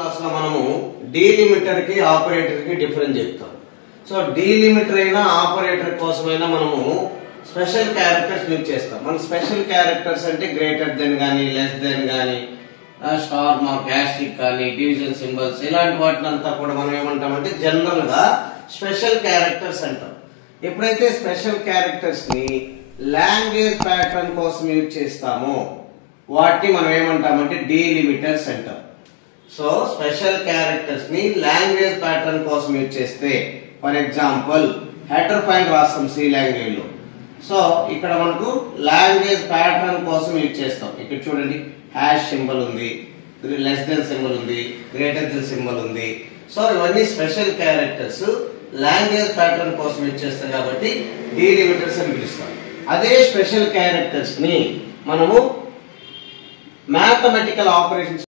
Class లో మనము delimiter కి ఆపరేటర్ కి డిఫరెన్స్ చెప్తాం. సో డీలిమిటర్ అయినా ఆపరేటర్ కోసమైనా మనము స్పెషల్ క్యారెక్టర్స్ యూజ్ చేస్తాం. మన స్పెషల్ క్యారెక్టర్స్ అంటే గ్రేటర్ దెన్ గానీ, లెస్ దెన్ గానీ, స్టార్ మార్క్, యాస్టిక్ కానీ, డివిజన్ సింబల్స్ ఇలాంటి వాటిని అంతా కూడా మనం ఏమంటామంటే జనరల్ గా స్పెషల్ క్యారెక్టర్స్ అంటాం. ఎప్పుడైతే స్పెషల్ క్యారెక్టర్స్ ని లాంగ్వేజ్ ప్యాటర్న్ కోసం యూజ్ చేస్తామో వాటిని మనం ఏమంటామంటే డీలిమిటర్స్ అంటాం. సో స్పెషల్ క్యారెక్టర్స్ ని లాంగ్వేజ్ ప్యాటర్న్ కోసం యూజ్ చేస్తే, ఫర్ ఎగ్జాంపుల్ హెడర్ ఫైల్ రాస్తాం సి లాంగ్వేజ్ లో. సో ఇక్కడ మనకు లాంగ్వేజ్ ప్యాటర్న్ కోసం యూజ్ చేస్తాం. ఇక్కడ చూడండి హ్యాష్ సింబల్ ఉంది, లెస్ దెన్ సింబల్ ఉంది, గ్రేటర్ దెన్ సింబల్ ఉంది. సో ఇవన్నీ స్పెషల్ క్యారెక్టర్స్ లాంగ్వేజ్ ప్యాటర్న్ కోసం యూజ్ చేస్తాం కాబట్టి డీలిమిటర్స్ అని పిలుస్తాం. అదే స్పెషల్ క్యారెక్టర్స్ ని మనము మ్యాథమెటికల్ ఆపరేషన్స్